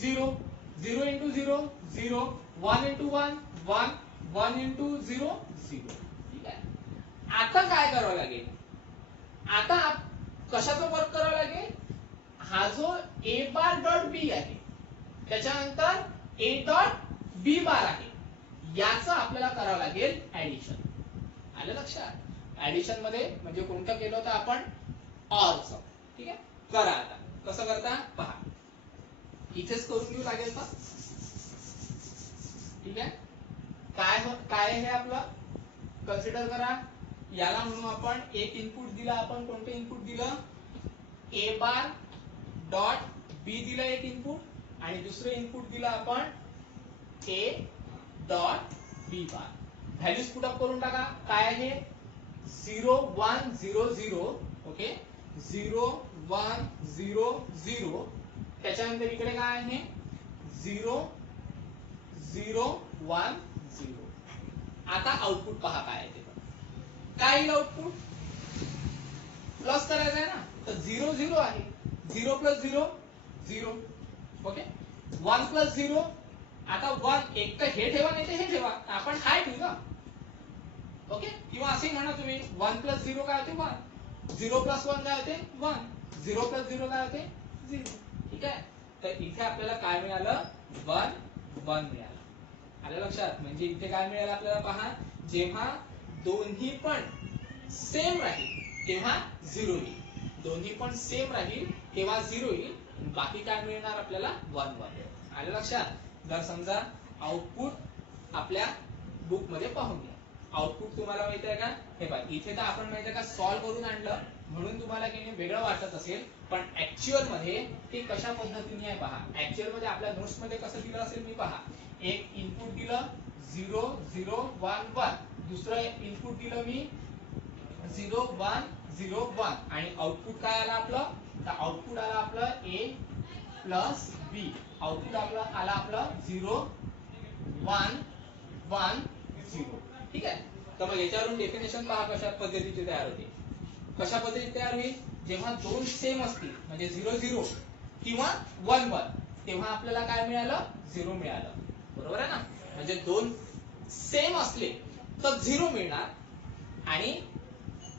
0, 0 into 0 0, 1 into 1 1, 1 into 0 0. ठीक आहे, आता काय करावं लागेल, आता कशाचं वर्क करावं लागेल, हा जो ए बार डॉट बी आहे त्याच्यानंतर ए डॉट बी बार आहे, याचं आपल्याला करावं लागेल ऍडिशन. आलं लक्षात, ऍडिशन मध्ये म्हणजे कोणतं केलं होतं आपण, ऑरचं. ठीक आहे, करा. आता कसं करता पहा, इथेच करून घेऊ लागेल तर. ठीक आहे, काय हे आपलं कन्सिडर करा. याला म्हणू आपण एक इनपुट दिला, आपण कोणतं इनपुट दिलं, ए बार डॉट बी दिलं एक इनपुट आणि दुसरं इनपुट दिलं आपण A dot B bar. Values put up करून टाका. काय आहे, 0 1 0 0. ओके, 0 1 0 0. त्याच्यानंतर इकडे काय आहे, 0 0 1 0. आता आउटपुट पहा काय आहे ते. काय येईल आउटपुट, प्लस करायचं आहे ना, तर 0 0 आहे, 0 प्लस 0 0. Okay, 1 plus 0. आता 1 एक तर हे ठेवा नाही तर हे ठेवा, आपण हाय ठेवू ना. ओके, किंवा असे म्हणा तुम्ही 1 प्लस 0 काय होते 1, 0 प्लस 1 काय होते 1, 0 प्लस 0 काय होते 0. ठीक आहे, तर इथे आपल्याला काय मिळालं, 1 1 मिळालं. आलं लक्षात, म्हणजे इथे काय मिळालं आपल्याला पहा, जेव्हा दोन्ही पण सेम राहील तेव्हा 0 येईल, दोन्ही पण सेम राहील तेव्हा 0 येईल, बाकी काय मिळणार आपल्याला 1 1. आलं लक्षात. जर समजा आउटपुट आपल्या बुक मध्ये पाहून घ्या. आउटपुट तुम्हाला माहिती आहे का, हे पहा इथे तर आपण माहिती आहे का सॉल्व्ह करून आणलं म्हणून तुम्हाला काही वेगळं वाटत असेल, पण ऍक्च्युअल मध्ये ते कशा पद्धतीने आहे पहा. ऍक्च्युअल मध्ये आपल्या नोट्स मध्ये कसं दिलं असेल मी पहा, एक इनपुट दिलं 0 0 1 1, दुसरं इनपुट दिलं मी 0 1 0 1 आणि आउटपुट काय आला आपलं, तर आउटपुट आला आपलं ए प्लस बी. आउटपुट आपलं आला आपलं 0 1 1 0. ठीक आहे, तर मग याच्यावरून डेफिनेशन पहा कशा पद्धतीची तयार होते. कशा पद्धतीने तयार होईल, जेव्हा दोन सेम असतील म्हणजे 0 0 किंवा 1 1 तेव्हा आपल्याला काय मिळालं, 0 मिळालं. बरोबर आहे ना, म्हणजे दोन सेम असले तर 0 मिळणार आणि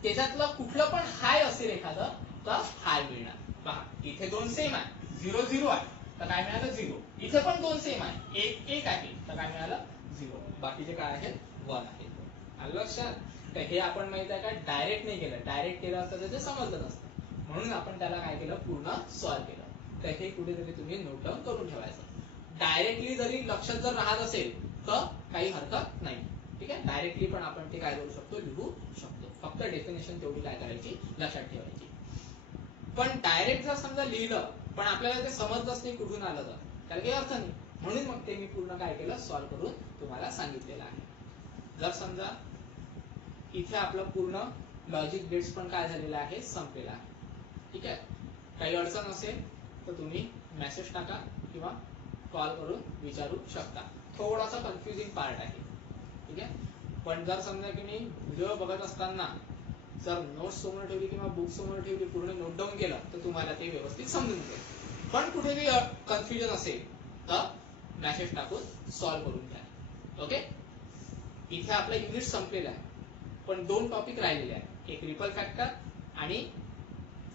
त्याच्यातलं कुठलं पण हाय असेल एखादं तर हाय मिळणार. पहा इथे दोन सेम आहे, 0 0 आहे तर काय मिळालं 0. इथे पण दोन सेम आहे, 1 1 आहे तर काय मिळालं 0. बाकीचे काय आहेत 1 आहे. आलं लक्षात. तर हे आपण माहित आहे का डायरेक्ट नाही केलं, डायरेक्ट केलं असतं तर ते समजलं नसतं, म्हणून आपण त्याला काय केलं पूर्ण सॉल्व्ह केलं. तर हे कुठेतरी तुम्ही नोट डाऊन करून ठेवायचं. डायरेक्टली जरी लक्षात जर राहत असेल तर काही हरकत नाही. ठीक आहे, डायरेक्टली पण आपण ते काय करू शकतो, लिहू शकतो. फक्त डेफिनेशन तेवढी काय करायची लक्षात ठेवायची. पण डायरेक्ट जर समजा लिहिलं पण आपल्याला ते समजलंच नाही कुठून आलं तर त्याला काही अर्थ नाही. म्हणून मग ते मी पूर्ण काय केलं, सॉल्व्ह करून तुम्हाला सांगितलेलं आहे. जर समजा इथे आपलं पूर्ण लॉजिक गेट्स पण काय झालेलं आहे, संपलेलं आहे. ठीक आहे. काही अडचण असेल तर तुम्ही मेसेज टाका किंवा कॉल करून विचारू शकता. थोडासा कन्फ्युजिंग पार्ट आहे. ठीक आहे. पण जर समजा की मी व्हिडिओ बघत असताना जर नोट्स समोर ठेवली किंवा बुक समोर ठेवली, पूर्ण नोट डाऊन केलं तर तुम्हाला ते व्यवस्थित समजून जाईल. पण कुठे काही कन्फ्युजन असेल तर मेसेज टाकून सॉल्व्ह करून घ्या. ओके. इथे आपला युनिट संपलेला आहे पण 2 टॉपिक राहिलेले आहेत, एक रिपल फॅक्टर आणि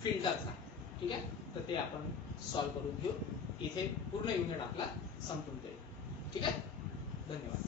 फिल्टरचा. ठीक आहे. तर ते आपण सॉल्व्ह करून घेऊ. इथे पूर्ण युनिट आपला संपून जाईल. ठीक आहे. धन्यवाद.